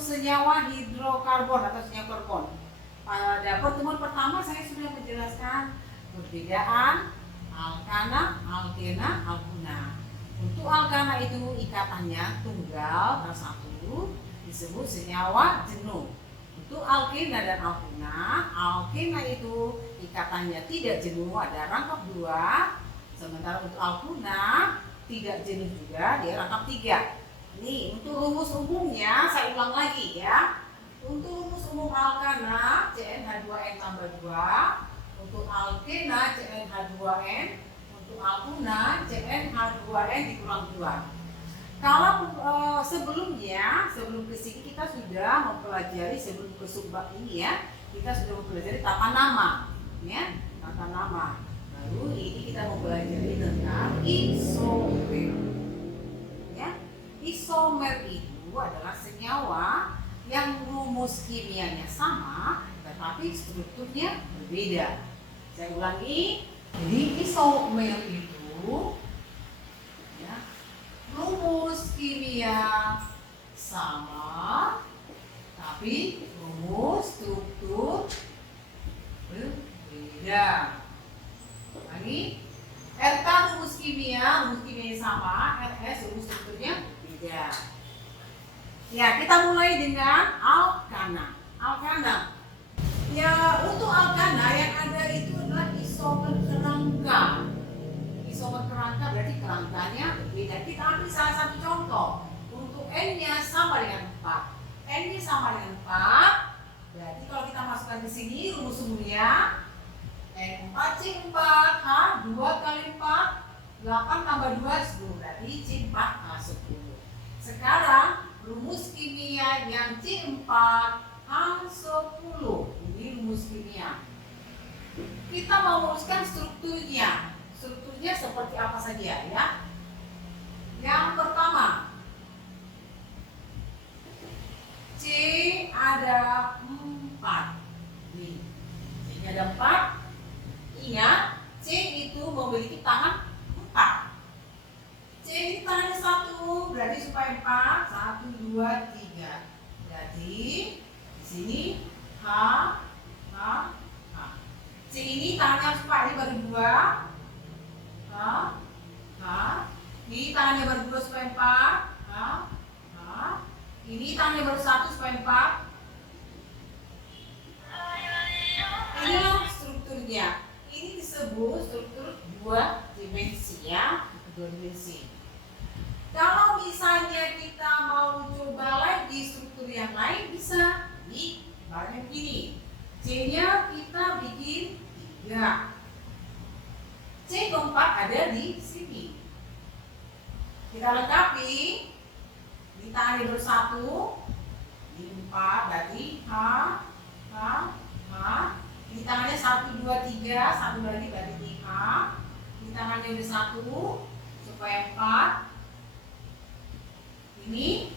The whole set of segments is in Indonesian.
senyawa hidrokarbon atau senyawa karbon. Pada pertemuan pertama saya sudah menjelaskan perbedaan alkana, alkena, alkuna. Untuk alkana itu ikatannya tunggal dan satu, disebut senyawa jenuh. Untuk alkena dan alkena itu ikatannya tidak jenuh, ada rangkap 2. Sementara untuk alkuna tidak jenuh juga, dia rangkap 3. Nih, untuk rumus umumnya saya ulang lagi ya. Untuk rumus umum alkana CnH2n tambah 2, untuk alkena CnH2n, untuk alkuna CnH2n dikurang 2. Kalau sebelum ke sini kita sudah mempelajari, sebelum ke subbab ini ya, kita sudah mempelajari tata nama ya, tata nama. Lalu ini kita mempelajari tentang isomer ya. Isomer itu adalah senyawa yang rumus kimianya sama tetapi strukturnya berbeda. Saya ulangi, jadi isomer itu ya, rumus kimia sama tapi rumus struktur berbeda. Lagi, RK rumus kimia sama, RS rumus strukturnya beda. Ya, kita mulai dengan alkana. Alkana. Ya, untuk alkana yang ada itu adalah isomer kerangka. Isomer kerangka berarti kerangkanya berbeda. Kita ambil salah satu contoh. Untuk N-nya sama dengan 4. N-nya sama dengan 4. Berarti kalau kita masukkan di sini rumus umumnya N4C4 H 2 kali 4 8 tambah 2 10. Berarti C4 H 10. Sekarang rumus kimia yang C4 H10. Ini rumus kimia. Kita mau rumuskan strukturnya. Strukturnya seperti apa saja ya? Yang pertama, C ada 4. Nih, C-nya ada 4. Ingat, C itu memiliki tangan 4. C ini tangannya 1, berarti supaya 4, 1, 2, 3. Berarti di sini H, H, H. C ini tangannya harus 4, ini baru 2. H, H. Ini tangannya baru 2 supaya 4. H, H. Ini tangannya baru 1 supaya 4. Inilah strukturnya. Ini disebut struktur 2 dimensi ya, 2 dimensi. Kalau misalnya kita mau coba lagi struktur yang lain bisa di barangnya begini. C-nya kita bikin 3. C keempat ada di sini. Kita lengkapi. Di tangan baru 1, di 4 berarti H, H, H. Di tangannya 1, 2, 3, 1 lagi berarti di H. Di tangannya udah 1 supaya 4. Ini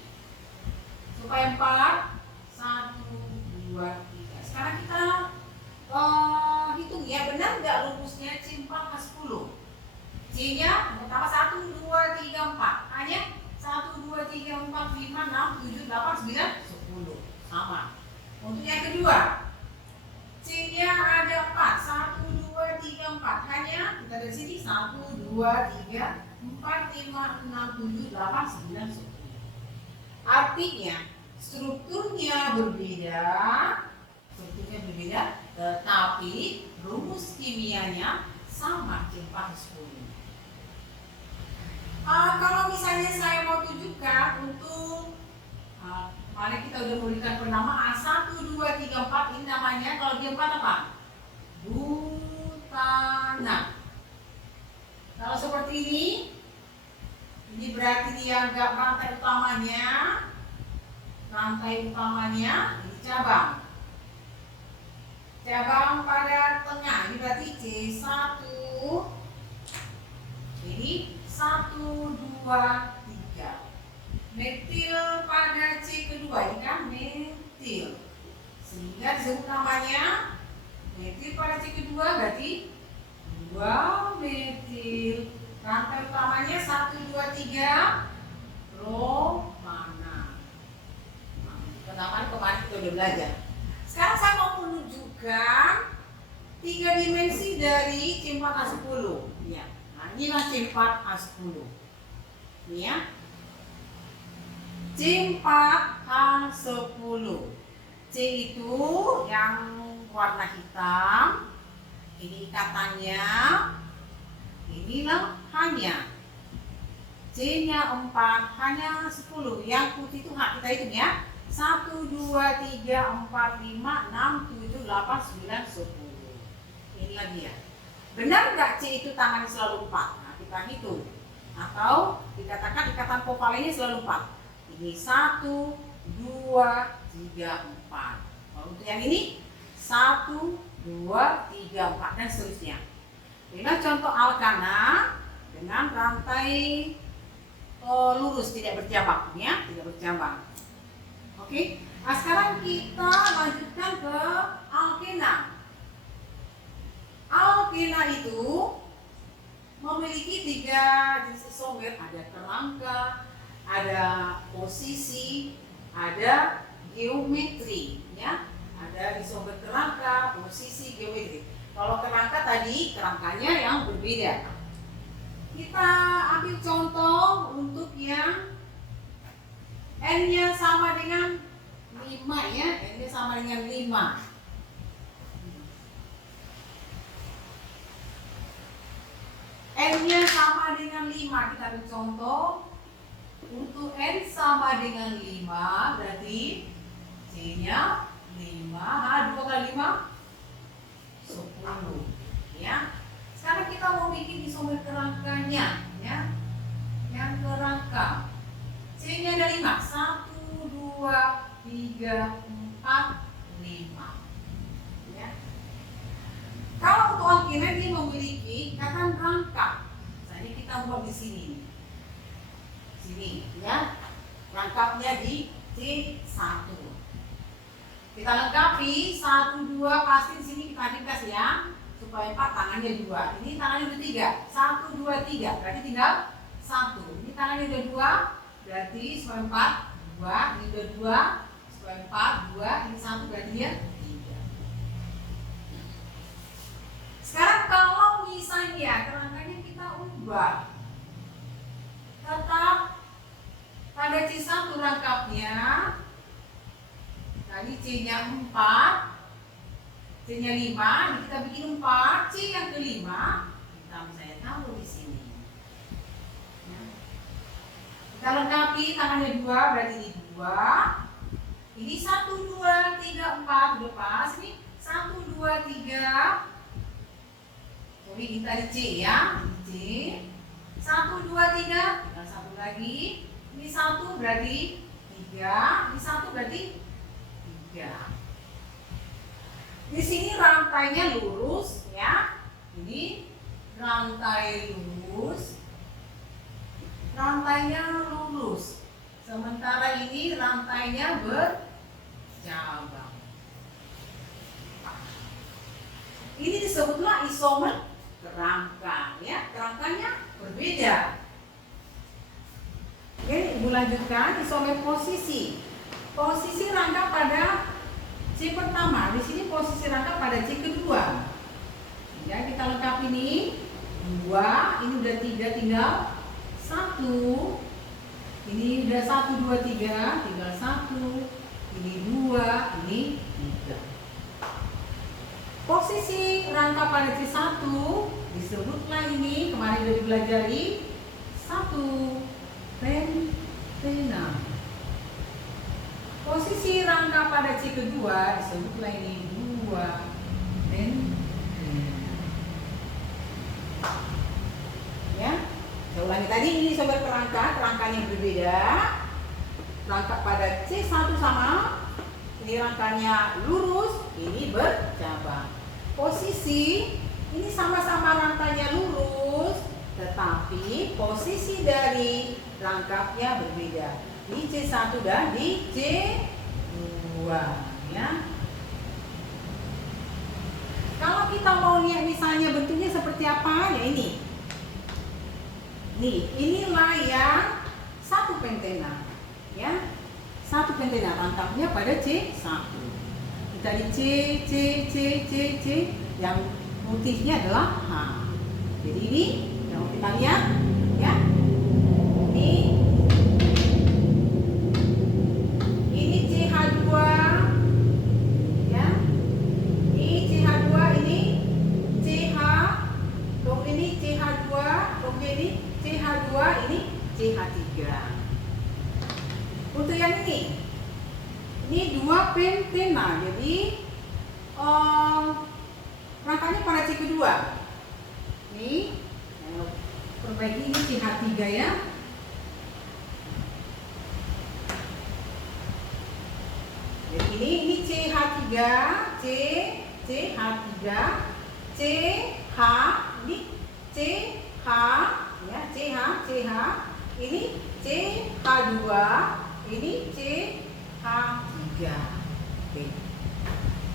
supaya 4, 1, 2, 3. Sekarang kita hitung ya, benar nggak rumusnya C4 H10? C-nya pertama 1, 2, 3, 4. Hanya 1, 2, 3, 4, 5, 6, 7, 8, 9, 10. Sama. Untuk yang kedua, C-nya ada 4, 1, 2, 3, 4. Hanya kita dari sini 1, 2, 3, 4, 5, 6, 7, 8, 9, 10. Artinya strukturnya berbeda, tetapi rumus kimianya sama, C4 H10. Kalau misalnya saya mau tunjukkan untuk kemarin kita udah memberikan penamaan 1, 2, 3, 4. Ini namanya kalau dia 4 apa? Butana. Kalau seperti ini berarti dia nggak rantai utamanya. Rantai utamanya ini cabang. Cabang pada tengah ini berarti C1. Ini 1, 2, 3. Metil pada C kedua ini kan metil. Sehingga disebut namanya metil pada C kedua berarti 2 metil. Rantai utamanya 1, 2, 3 romana. Nah, kita udah belajar. Sekarang saya mau menunjukkan 3 dimensi dari C4H10. Ya. Nah, inilah C4H10. Ini ya. C4H10. C itu yang warna hitam. Ini ikatannya. Inilah hanya. C-nya 4, hanya 10. Yang putih itu kita hitung ya. 1, 2, 3, 4, 5, 6, 7, 8, 9, 10. Inilah dia. Benar nggak C itu tangannya selalu 4? Nah, kita hitung. Atau dikatakan ikatan kovalennya selalu 4. Ini 1, 2, 3, 4. Kalau untuk yang ini 1, 2, 3, 4 dan seterusnya. Inilah contoh alkana dengan rantai lurus, tidak bercabang ya, tidak bercabang. Oke. Nah, sekarang kita lanjutkan ke alkena. Alkena itu memiliki 3 jenis isomer, ada kerangka, ada posisi, ada geometri ya. Ada isomer kerangka, posisi, geometri. Kalau kerangka tadi, kerangkanya yang berbeda. Kita ambil contoh untuk yang N-nya sama dengan 5 ya, N-nya sama dengan 5. N-nya sama dengan 5, kita ambil contoh. Untuk N sama dengan 5, berarti C-nya 5, 2 kali 5, 10 ya. Sekarang kita mau bikin isomer kerangkanya ya. Yang kerangka C-nya ada 5. 1, 2, 3, 4, 5 ya. Kalau untuk alkena dia memiliki ikatan rangkap. Nah, ini kita buat di sini. Sini ya. Rangkapnya di C1. Kita lengkapi 1, 2, pasti di sini kita ringkas ya. Supaya 4 tangannya 2. Ini tangannya udah 3. 1, 2, 3. Berarti tinggal 1. Ini tangannya udah 2. Berarti supaya 4 2. Ini udah 2. Supaya 4 2. Ini 1 berarti dia 3. Sekarang kalau misalnya kerangkanya kita ubah, tetap pada C1 rangkapnya. Tadi C-nya 4. C-nya 5, ini kita bikin 4, C yang kelima kita misalnya taruh di sini. Ya. Kita lengkapi tangannya 2, berarti ini 2. Ini 1, 2, 3, 4 udah pas. Ini 1, 2, 3. Sorry, ini tadi C ya. Ini C. 1, 2, 3. Tinggal 1 lagi. Ini 1 berarti 3. Ini 1 berarti 3. Di sini rantainya lurus ya. Ini rantai lurus. Rantainya lurus. Sementara ini rantainya bercabang. Ini disebutlah isomer kerangka ya. Kerangkanya berbeda. Oke, Ibu lanjutkan isomer posisi. Posisi rangka pada C pertama, di sini posisi rangka pada C kedua. Ya, kita lengkapi ini 2, ini udah 3 tinggal 1. Ini udah 1 2 3 tinggal 1. Ini 2, ini 3. Posisi rangka pada C1 disebutlah ini kemarin udah dipelajari 1 pentena. Posisi rangka pada C kedua disebutlah ini 2 pentena. Ya, saya ulangi tadi ini sobat kerangka, kerangkanya berbeda. Rangka pada C1 sama, ini rangkanya lurus, ini bercabang. Posisi ini sama-sama rangkanya lurus, tetapi posisi dari rangkapnya berbeda. Di C1 dan di C2 ya. Kalau kita mau lihat misalnya bentuknya seperti apa ya ini. Nih, inilah yang 1 pentena ya. 1 pentena, rangkapnya pada C1. Kita di C, yang motifnya adalah H. Jadi ini yang kita lihat ya. Ini CH2 ya. Ini CH2, ini CH, dong ini CH2, dong ini CH2, ini CH3. Untuk yang ini 2 pentena. Jadi rangkanya pada C kedua. Ini perbaiki ini CH3 ya. Jadi ini CH3, CH3, CH, ini CH ya, CH, ini CH2, ini CH3. Oke.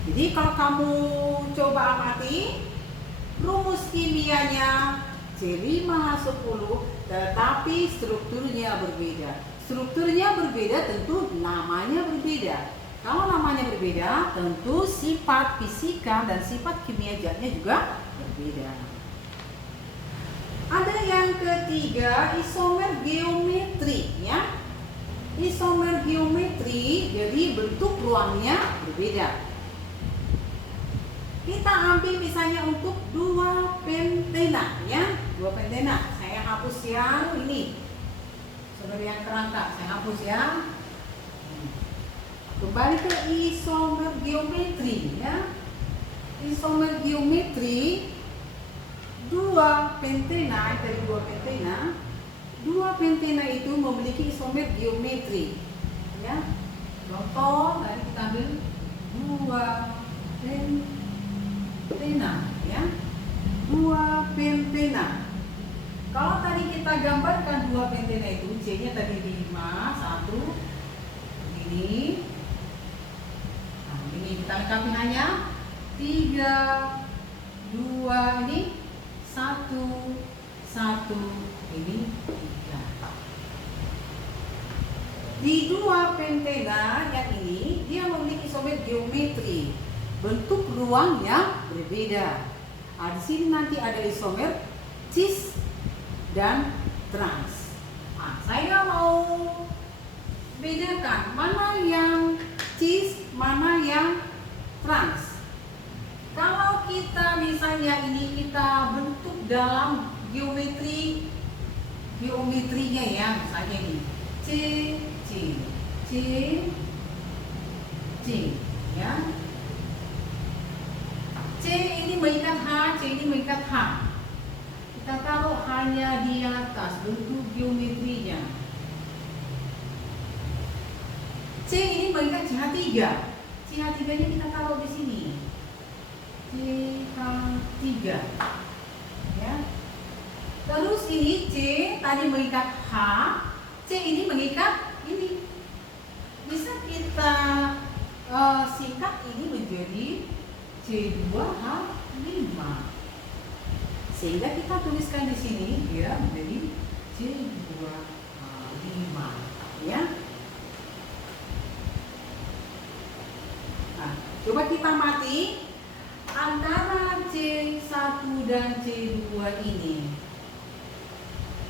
Jadi kalau kamu coba amati rumus kimianya C5H10, tetapi strukturnya berbeda. Strukturnya berbeda tentu namanya berbeda. Kalau namanya berbeda, tentu sifat fisika dan sifat kimia zatnya juga berbeda. Ada yang ketiga, isomer geometri ya. Isomer geometri, jadi bentuk ruangnya berbeda. Kita ambil misalnya untuk 2 pentena ya, 2 pentena. Saya hapus yang ini. Saudara yang kerangka, saya hapus ya. Kembali ke isomer geometri ya. Isomer geometri 2 pentena, dari 2 pentena. 2 pentena itu memiliki isomer geometri ya. Contoh, tadi kita ambil 2 pentena ya. 2 pentena. Kalau tadi kita gambarkan 2 pentena itu, C-nya tadi 5, 1 ini. Nah, ini kita lengkapi hanya 3, 2 ini 1, 1 ini 3. Di 2 pentena yang ini dia memiliki isomer geometri, bentuk ruang yang berbeda. Nah, di sini nanti ada isomer cis dan trans. Nah, saya mau bedakan mana yang cis, mana yang trans. Kalau kita misalnya ini kita bentuk dalam geometrinya ya, misalnya ini C ya. C ini mengikat H, C ini mengikat H. Kita taruh hanya di atas bentuk geometrinya. C ini mengikat CH3. CH3-nya kita taruh di sini. CH3. Ya. Terus ini C tadi mengikat H, C ini mengikat ini. Bisa kita singkat ini menjadi C2H5. Sehingga kita tuliskan di sini ya menjadi C2H5 ya. Nah, coba kita mati antara C1 dan C2 ini.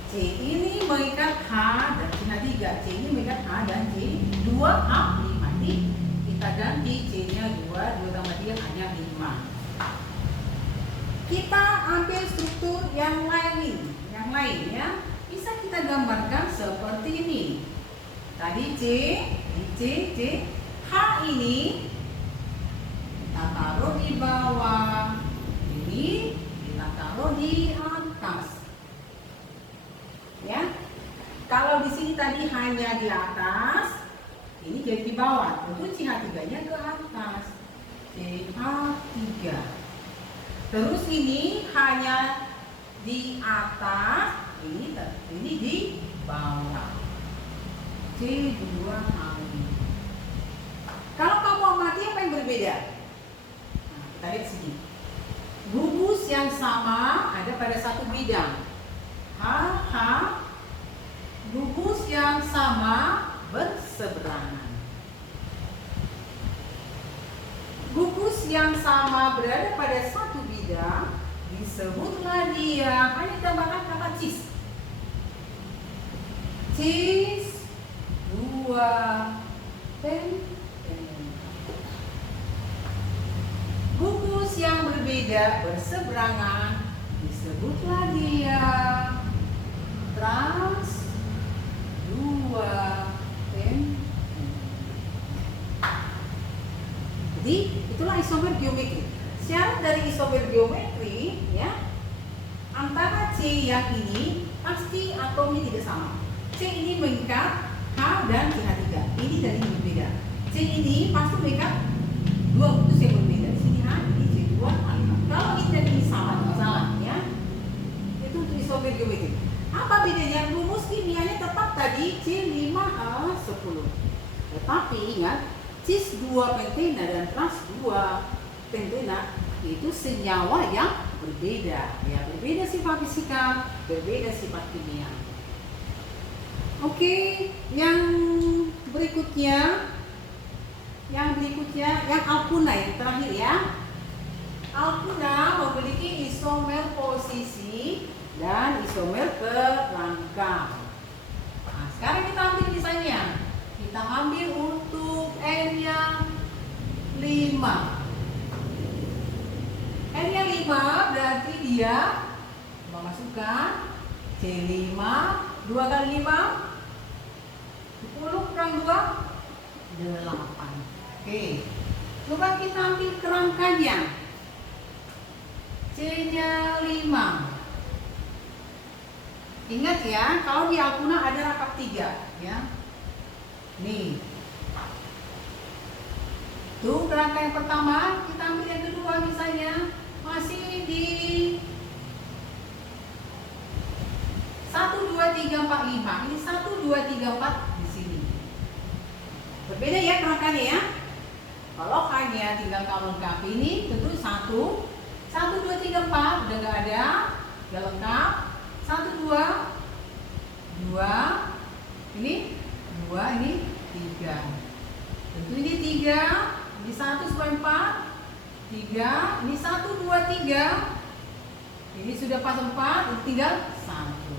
C ini mengikat H dan CH3, C ini mengikat H dan C2H5. Ini kita ganti C-nya 2 tambah 3 hanya 5. Kita ambil struktur yang lain ya. Bisa kita gambarkan seperti ini. Tadi C, H ini kita taruh di bawah, ini kita taruh di atas. Ya, kalau di sini tadi hanya di atas, ini jadi di bawah. Tentu CH3-nya ke atas, CH3. Terus ini hanya di atas, ini di bawah, C2H5. Kalau kamu amati apa yang berbeda? Nah, kita lihat sini. Gugus yang sama ada pada satu bidang. Gugus yang sama berseberangan. yang sama berada pada satu bidang, disebutlah dia, hanya tambahkan kata cheese. Cheese, 2 pentena. Gugus yang berbeda berseberangan, disebutlah dia trans 2 pentena. Jadi itulah isomer geometri. Syarat dari isomer geometri, ya, antara C yang ini pasti atomnya tidak sama. C ini mengikat H dan CH3. Ini dari yang berbeda. C ini pasti mengikat dua putus yang berbeda. Sini H, ini C2, H5. Kalau ini dan ini sama, tidak salah, ya. Itu untuk isomer geometri. Apa bedanya? Rumus kimianya tetap tadi C5H10. Tetapi ingat, cis 2 pentena dan trans 2 pentena itu senyawa yang berbeda, ya, berbeda sifat fisika, berbeda sifat kimia. Oke, yang berikutnya yang alkuna yang terakhir, ya. Alkuna memiliki isomer posisi dan isomer kerangka. Nah, sekarang kita ambil misalnya. Kita ambil untuk N yang 5. N yang 5 berarti dia memasukkan C5, 2 kali 5 10 kurang 2 8. Oke. Coba kita ambil kerangkanya. C-nya 5. Ingat ya, kalau di alkuna ada rangkap 3, ya. Nih. Tuh kerangka yang pertama, kita ambil yang kedua misalnya. Masih di 1, 2, 3, 4, 5. Ini 1, 2, 3, 4 di sini. Berbeda ya kerangkanya, ya. Kalau hanya tinggal kamu lengkapi ini, tentu 1, 2, 3, 4 udah nggak ada, udah lengkap. 1, 2, 2, ini 2, ini 3. Tentu ini 3, ini 1 sampai 4, 3, ini 1, 2, 3. Ini sudah pas 4, ini tinggal 1.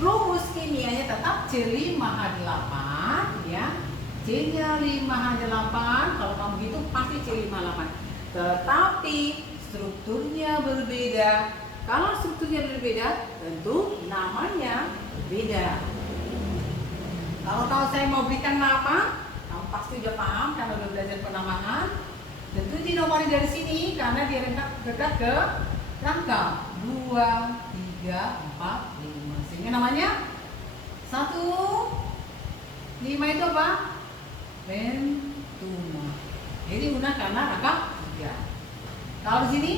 Rumus kimianya tetap C5H8, ya. C-nya 5H8, kalau kamu hitung pasti C58. Tetapi strukturnya berbeda. Kalau strukturnya berbeda, tentu namanya berbeda. Kalau saya mau berikan nama, kamu pasti udah paham karena udah belajar penamaan. Tentu dinomori dari sini karena dia dekat ke rangka 2, 3, 4, 5. Sehingga namanya 1, 5 itu apa? Pentuna. Jadi guna karena rangka 3. Kalau di sini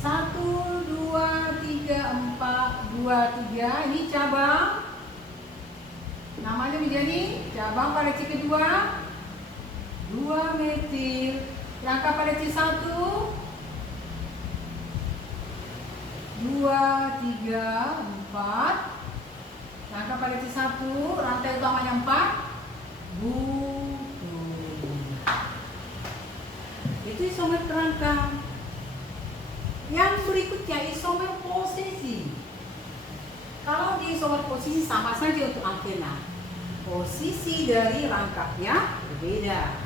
1, 2, 3, 4, 2, 3 ini cabang. Namanya menjadi cabang pada C kedua 2 metil. Rangka pada C1 2, 3, 4. Rangka pada C1, rantai utamanya 4 butuh. Itu isomer kerangka. Yang berikutnya isomer posisi. Kalau di isomer posisi sama saja untuk antena. Posisi dari rangkapnya berbeda.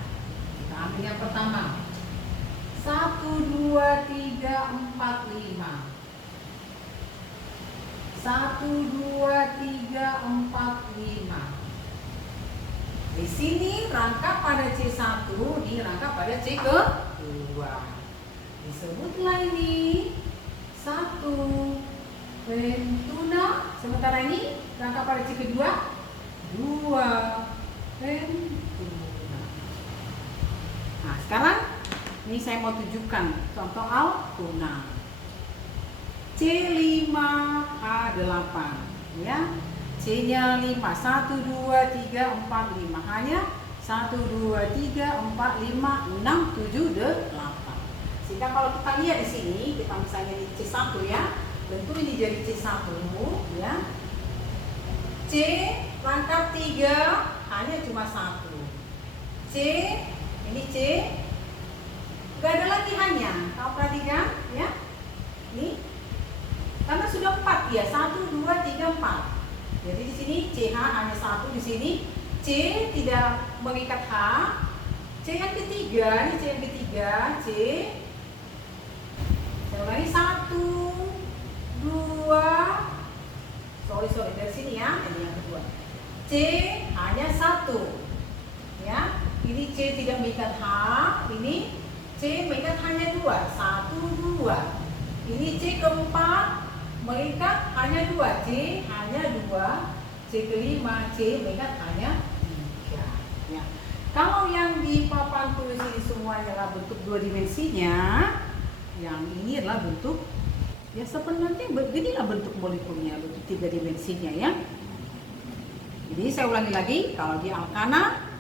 Kita ambil yang pertama. 1, 2, 3, 4, 5. 1, 2, 3, 4, 5. Di sini rangkap pada C1, di rangkap pada C kedua. Disebutlah ini 1 pentuna. Sementara ini rangkap pada C kedua 2 pentuna. Nah, sekarang ini saya mau tunjukkan contoh alkuna. C5H8, ya. C-nya 5, 1, 2, 3, 4, 5. Hanya 1, 2, 3, 4, 5, 6, 7, 8. Sehingga kalau kita lihat di sini, kita misalnya di C1, ya. Tentu ini jadi C1, ya. C rangkap 3 hanya cuma 1. C Ini C. Gak ada lagi hanya. Kau perhatikan ya. Ini karena sudah 4 ya. 1, 2, 3, 4. Jadi di sini CH hanya 1 di sini. C tidak mengikat H. C yang ketiga, ini C yang ketiga, C. Saya ulangi 1, 2. Sorry dari sini ya. Ini yang kedua. C hanya 1. Ya, ini C tidak mengikat H. Ini C mengikat hanya 2. 1, 2. Ini C keempat mengikat hanya 2. C hanya 2. C kelima, C mengikat hanya 3. Ya. Kalau yang di papan tulis ini semuanya adalah bentuk 2 dimensinya, yang ini adalah bentuk ya sebenarnya beginilah bentuk molekulnya, bentuk 3 dimensinya ya. Jadi saya ulangi lagi, kalau di alkana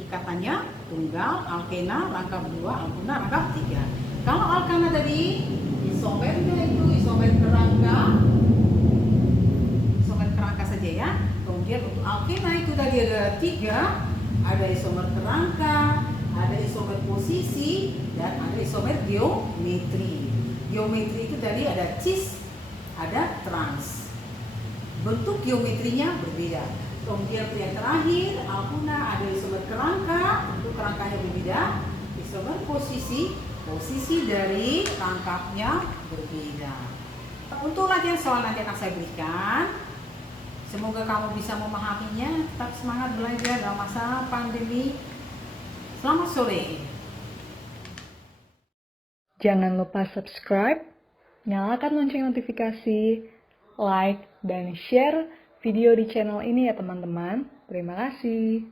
ikatannya tunggal, alkena rangkap 2, alkena rangkap 3. Kalau alkana tadi isomernya itu isomer kerangka saja ya. Kemudian untuk alkena itu tadi ada 3, ada isomer kerangka, ada isomer posisi, dan ada isomer geometri. Geometri itu tadi ada cis, ada trans. Bentuk geometrinya berbeda. Kemudian yang terakhir, alkuna ada isomer kerangka, bentuk kerangkanya berbeda. Isomer posisi dari rangkapnya berbeda. Untuk latihan soal nanti akan saya berikan. Semoga kamu bisa memahaminya. Tetap semangat belajar dalam masa pandemi. Selamat sore. Jangan lupa subscribe, nyalakan lonceng notifikasi, like, dan share video di channel ini ya teman-teman. Terima kasih.